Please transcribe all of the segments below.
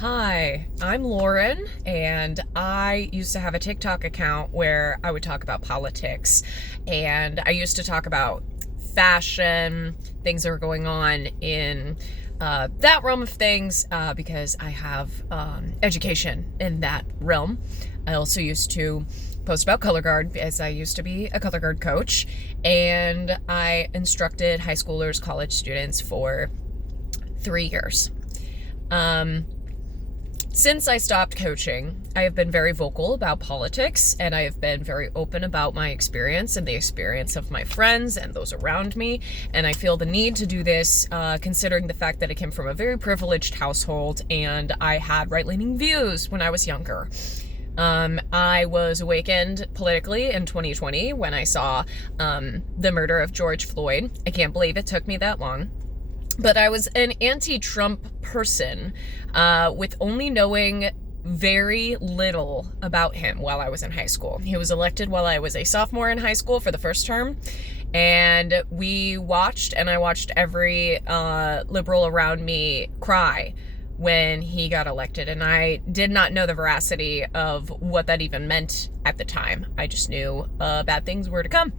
Hi, I'm Lauren, and I used to have a TikTok account where I would talk about politics, and I used to talk about fashion, things that are going on in that realm of things because I have education in that realm. I also used to post about color guard as I used to be a color guard coach, and I instructed high schoolers, college students for 3 years. Since I stopped coaching, I have been very vocal about politics, and I have been very open about my experience and the experience of my friends and those around me. And I feel the need to do this, considering the fact that I came from a very privileged household and I had right-leaning views when I was younger. I was awakened politically in 2020 when I saw the murder of George Floyd. I can't believe it took me that long. But I was an anti-Trump person with only knowing very little about him while I was in high school. He was elected while I was a sophomore in high school for the first term. And I watched every liberal around me cry when he got elected. And I did not know the veracity of what that even meant at the time. I just knew bad things were to come.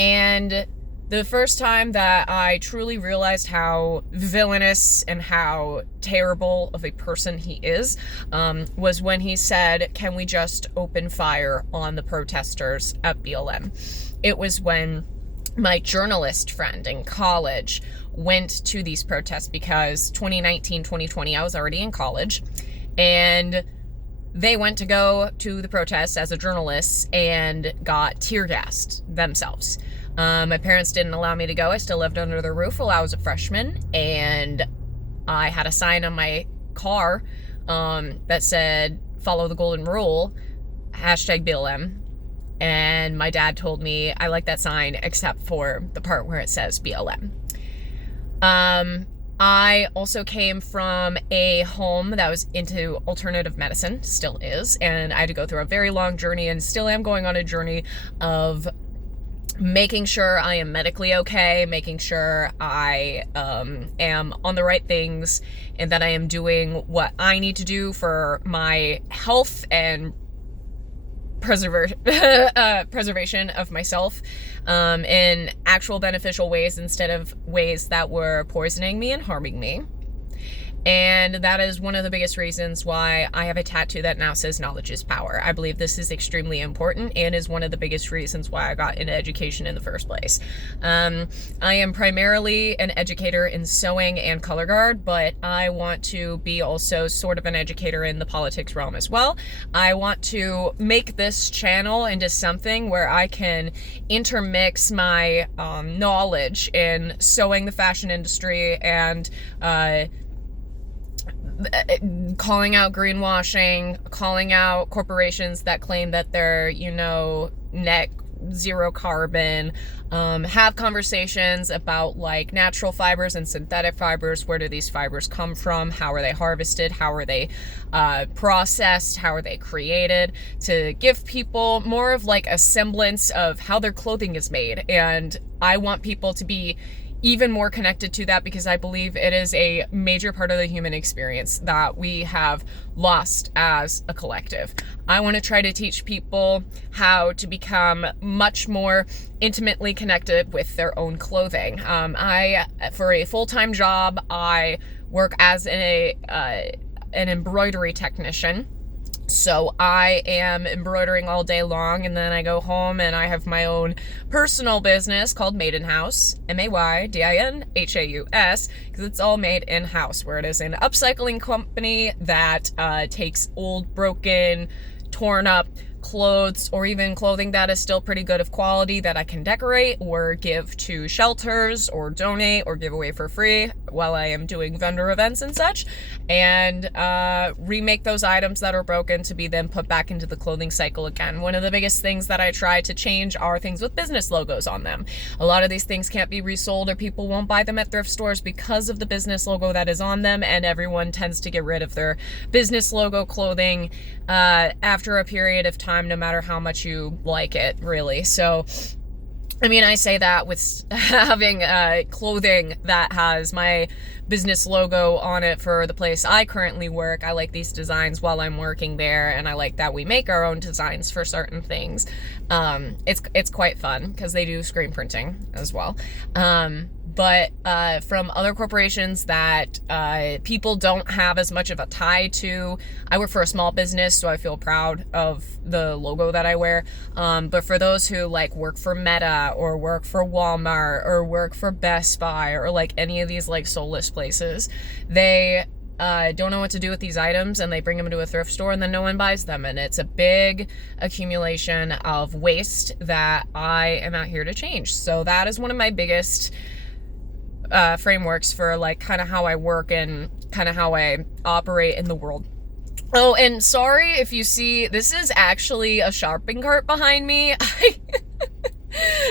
And the first time that I truly realized how villainous and how terrible of a person he is was when he said, "Can we just open fire on the protesters at BLM?" It was when my journalist friend in college went to these protests because 2019, 2020, I was already in college, and they went to go to the protests as a journalist and got tear gassed themselves. My parents didn't allow me to go. I still lived under their roof while I was a freshman, and I had a sign on my car that said, "Follow the golden rule, #BLM." And my dad told me, "I like that sign except for the part where it says BLM." I also came from a home that was into alternative medicine, still is, and I had to go through a very long journey and still am going on a journey of making sure I am medically okay, making sure I am on the right things, and that I am doing what I need to do for my health and preservation of myself in actual beneficial ways instead of ways that were poisoning me and harming me. And that is one of the biggest reasons why I have a tattoo that now says "Knowledge is Power." I believe this is extremely important and is one of the biggest reasons why I got into education in the first place. I am primarily an educator in sewing and color guard, but I want to be also sort of an educator in the politics realm as well. I want to make this channel into something where I can intermix my knowledge in sewing, the fashion industry, and calling out greenwashing, calling out corporations that claim that they're, net zero carbon, have conversations about like natural fibers and synthetic fibers. Where do these fibers come from? How are they harvested? How are they processed? How are they created? To give people more of like a semblance of how their clothing is made. And I want people to be even more connected to that because I believe it is a major part of the human experience that we have lost as a collective. I want to try to teach people how to become much more intimately connected with their own clothing. For a full-time job, I work as an embroidery technician. So I am embroidering all day long, and then I go home and I have my own personal business called Maiden House, Maydinhaus, because it's all made in-house, where it is an upcycling company that takes old, broken, torn up clothes, or even clothing that is still pretty good of quality that I can decorate or give to shelters or donate or give away for free while I am doing vendor events and such, and remake those items that are broken to be then put back into the clothing cycle again. One of the biggest things that I try to change are things with business logos on them. A lot of these things can't be resold, or people won't buy them at thrift stores because of the business logo that is on them, and everyone tends to get rid of their business logo clothing after a period of time, no matter how much you like it, really. So I mean, I say that with having clothing that has my business logo on it for the place I currently work. I like these designs while I'm working there, and I like that we make our own designs for certain things. It's quite fun because they do screen printing as well. But from other corporations that people don't have as much of a tie to. I work for a small business, so I feel proud of the logo that I wear. But for those who like work for Meta or work for Walmart or work for Best Buy or like any of these like soulless places, they don't know what to do with these items, and they bring them to a thrift store and then no one buys them, and it's a big accumulation of waste that I am out here to change. So that is one of my biggest frameworks for like kind of how I work and kind of how I operate in the world. Oh, and sorry if you see, this is actually a shopping cart behind me.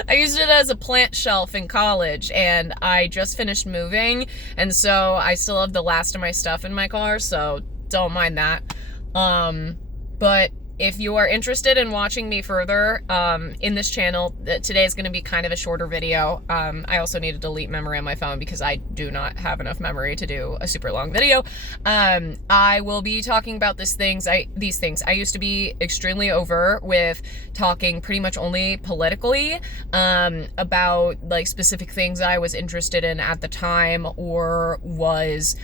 I used it as a plant shelf in college, and I just finished moving, and so I still have the last of my stuff in my car, so don't mind that. But if you are interested in watching me further in this channel, today is going to be kind of a shorter video. I also need to delete memory on my phone because I do not have enough memory to do a super long video. I will be talking about these things. I used to be extremely over with talking pretty much only politically about like specific things I was interested in at the time or was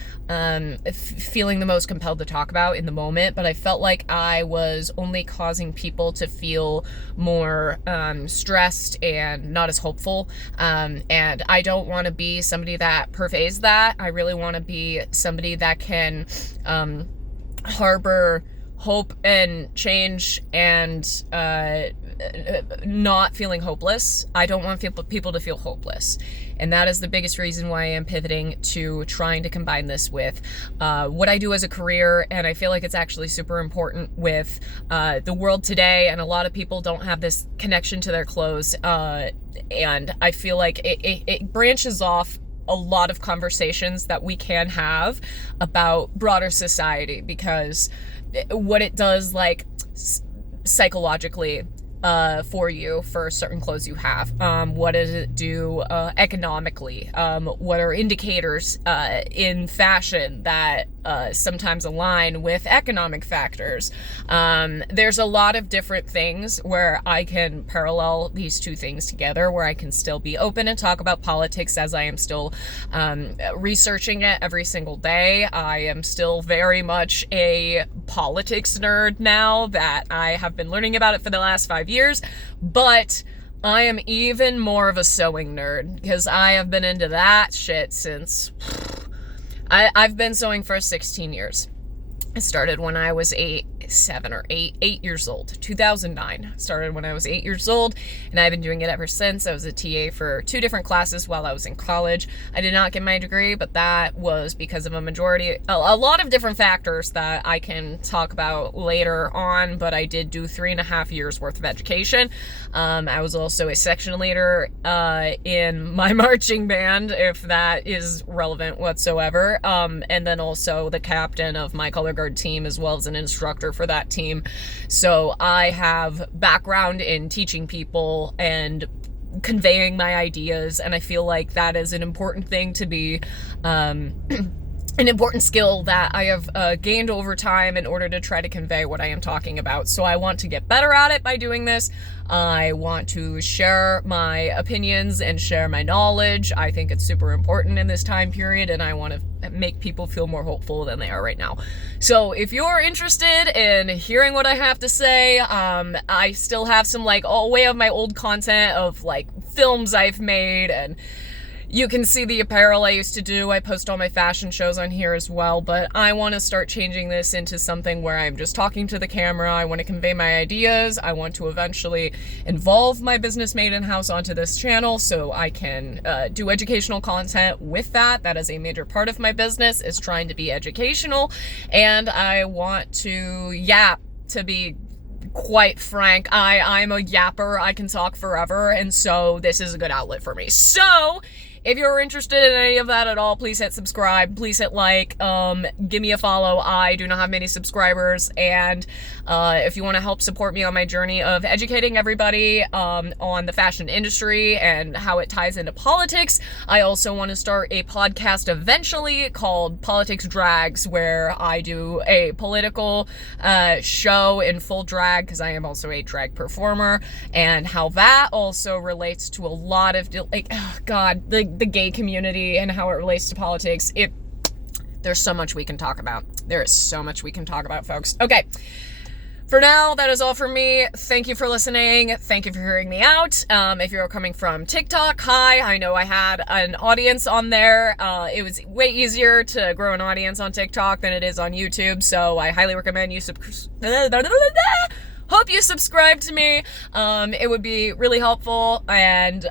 feeling the most compelled to talk about in the moment, but I felt like I was only causing people to feel more stressed and not as hopeful, and I don't want to be somebody that purveys that. I really want to be somebody that can harbor hope and change and not feeling hopeless. I don't want people to feel hopeless. And that is the biggest reason why I am pivoting to trying to combine this with what I do as a career. And I feel like it's actually super important with the world today. And a lot of people don't have this connection to their clothes. And I feel like it branches off a lot of conversations that we can have about broader society, because what it does, like psychologically, for you for certain clothes you have. What does it do economically? What are indicators in fashion that sometimes align with economic factors? There's a lot of different things where I can parallel these two things together, where I can still be open and talk about politics as I am still researching it every single day. I am still very much a politics nerd now that I have been learning about it for the last 5 years, but I am even more of a sewing nerd because I have been into that shit since I've been sewing for 16 years. I started when I was 8 years old. 2009. Started when I was 8 years old, and I've been doing it ever since. I was a TA for 2 different classes while I was in college. I did not get my degree, but that was because of a lot of different factors that I can talk about later on, but I did do 3.5 years worth of education. I was also a section leader in my marching band, if that is relevant whatsoever, and then also the captain of my color guard team, as well as an instructor for that team. So I have background in teaching people and conveying my ideas, and I feel like that is an important thing to be an important skill that I have gained over time in order to try to convey what I am talking about. So I want to get better at it by doing this. I want to share my opinions and share my knowledge. I think it's super important in this time period, and I want to make people feel more hopeful than they are right now. So if you're interested in hearing what I have to say, I still have some like way of my old content of like films I've made, and you can see the apparel I used to do. I post all my fashion shows on here as well, but I want to start changing this into something where I'm just talking to the camera. I want to convey my ideas. I want to eventually involve my business Made in House onto this channel so I can do educational content with that. That is a major part of my business, is trying to be educational, and I want to yap, to be quite frank. I'm a yapper. I can talk forever, and so this is a good outlet for me. So if you're interested in any of that at all, please hit subscribe, please hit like, give me a follow. I do not have many subscribers, and if you want to help support me on my journey of educating everybody on the fashion industry and how it ties into politics, I also want to start a podcast eventually called Politics Drags, where I do a political show in full drag, because I am also a drag performer, and how that also relates to a lot of, like, oh God, the gay community and how it relates to politics. There's so much we can talk about. There is so much we can talk about, folks. Okay. For now, that is all from me. Thank you for listening. Thank you for hearing me out. If you're coming from TikTok, hi. I know I had an audience on there. It was way easier to grow an audience on TikTok than it is on YouTube, so I highly recommend you hope you subscribe to me. It would be really helpful, and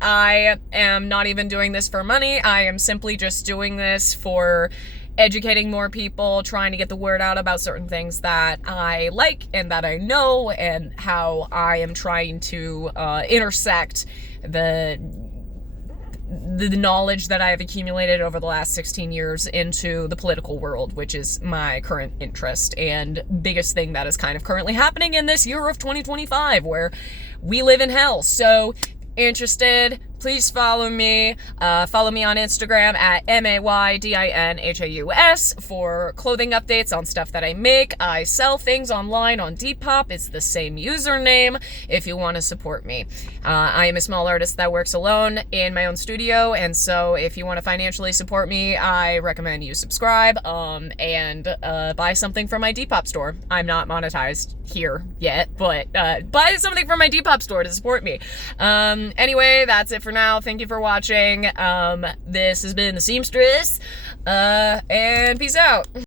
I am not even doing this for money. I am simply just doing this for educating more people, trying to get the word out about certain things that I like and that I know, and how I am trying to intersect the knowledge that I have accumulated over the last 16 years into the political world, which is my current interest and biggest thing that is kind of currently happening in this year of 2025, where we live in hell. So, interested, please follow me. Follow me on Instagram at MAYDINHAUS for clothing updates on stuff that I make. I sell things online on Depop. It's the same username if you want to support me. I am a small artist that works alone in my own studio, and so if you want to financially support me, I recommend you subscribe and buy something from my Depop store. I'm not monetized here yet, but buy something from my Depop store to support me. Anyway, that's it for now. Thank you for watching. This has been The Seamstress, and peace out.